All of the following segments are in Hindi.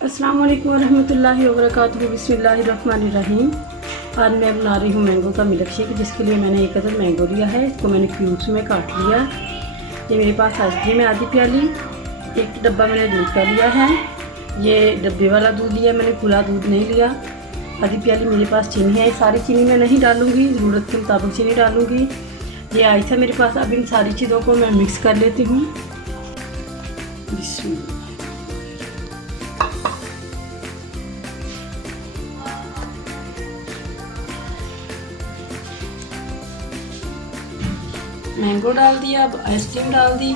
अस्सलाम वालेकुम रहमतुल्लाहि व बरकातुहू। बिस्मिल्लाहिर्रहमानिर्रहीम। आज मैं बना रही हूँ मैंगो का मिल्क शेक, जिसके लिए मैंने एक अदद मैंगो लिया है। इसको मैंने क्यूब्स में काट लिया। ये मेरे पास आइसक्रीम है आधी प्याली। एक डब्बा मैंने दूध का लिया है। ये डब्बे वाला दूध लिया, मैंने खुला दूध नहीं लिया। आधी प्याली मेरे पास चीनी है। सारी चीनी मैं नहीं डालूँगी, ज़रूरत के मुताबिक चीनी डालूँगी। ये आइस है मेरे पास। अब इन सारी चीज़ों को मैं मिक्स कर लेती हूँ। मैंगो डाल दिया, अब आइसक्रीम डाल दी,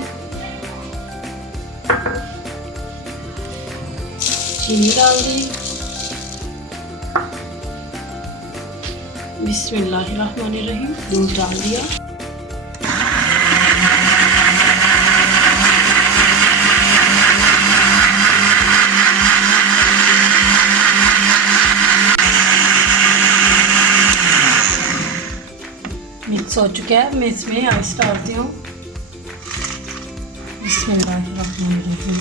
चीनी डाल दी, बिस्मिल्लाहिर्रहमानिर्रहीम, दूध डाल दिया। मिक्स हो चुका है। मैं इसमें आइस डालती हूँ। बिस्मिल्लाहिर्रहमानिर्रहीम।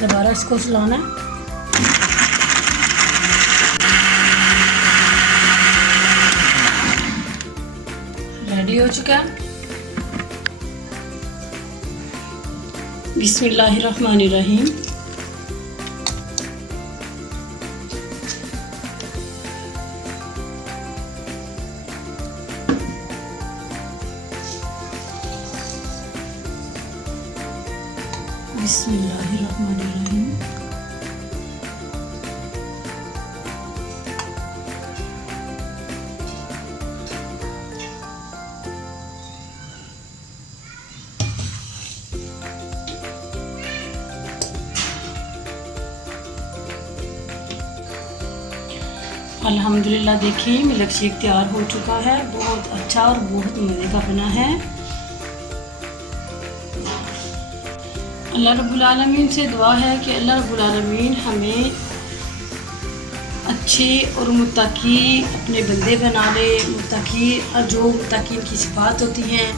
दोबारा इसको चलाना है। रेडी हो चुका है। बिस्मिल्लाहिर्रहमानिर्रहीम। बिस्मिल्लाहिर्रहमानिर्रहीम। अल्हम्दुलिल्लाह, देखिए मिल्क शेक तैयार हो चुका है। बहुत अच्छा और बहुत मज़े का बना है। अल्लाह रब्बुल आलमीन से दुआ है कि अल्लाह रब्बुल आलमीन हमें अच्छे और मुत्तकी अपने बंदे बना ले। मुत्तकी, जो मुत्तकीन की सिफ़ात होती हैं,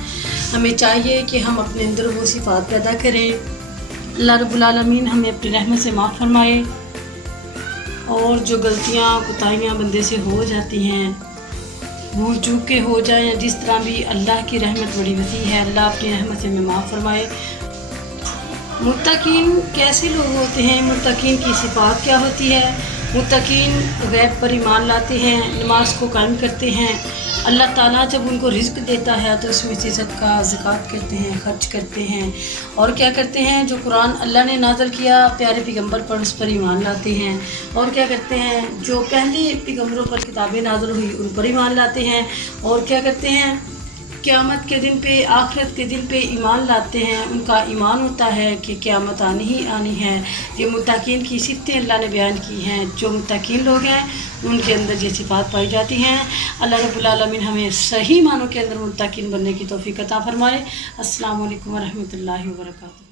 हमें चाहिए कि हम अपने अंदर वो सिफ़ात पैदा करें। अल्लाह रब्बुल आलमीन हमें अपनी रहमत से माफ़ फरमाए। और जो गलतियाँ कोताहियाँ बंदे से हो जाती हैं, भूल चूक के हो जाए, जिस तरह भी, अल्लाह की रहमत बड़ी वसी है। अल्लाह अपनी रहमत से हमें माफ़ फरमाए। मुत्तकीन कैसे लोग होते हैं? मुत्तकीन की सिफ़ात क्या होती है? मुत्तकीन गैब पर ईमान लाते हैं, नमाज को कायम करते हैं। अल्लाह ताला जब उनको रिज़्क़ देता है तो उसमें से सदका ज़कात करते हैं, खर्च करते हैं। और क्या करते हैं? जो कुरान अल्लाह ने नाज़िल किया प्यारे पैगंबर पर, उस पर ईमान लाते हैं। और क्या करते हैं? जो पहले पैगंबरों पर किताबें नाज़िल हुई उन पर ईमान लाते हैं। और क्या करते हैं? क़यामत के दिन पे, आखिरत के दिन पे ईमान लाते हैं। उनका ईमान होता है कि क़यामत आनी ही आनी है। ये मुत्तकीन की सिफ़तें अल्लाह ने बयान की हैं। जो मुत्तकीन लोग हैं उनके अंदर ये सिफ़ात पाई जाती हैं। अल्लाह रब्बुल आलमीन हमें सही मानों के अंदर मुत्तकीन बनने की तौफ़ीक़ अता फ़रमाए। अस्सलामु अलैकुम व रहमतुल्लाहि व बरकातुहू।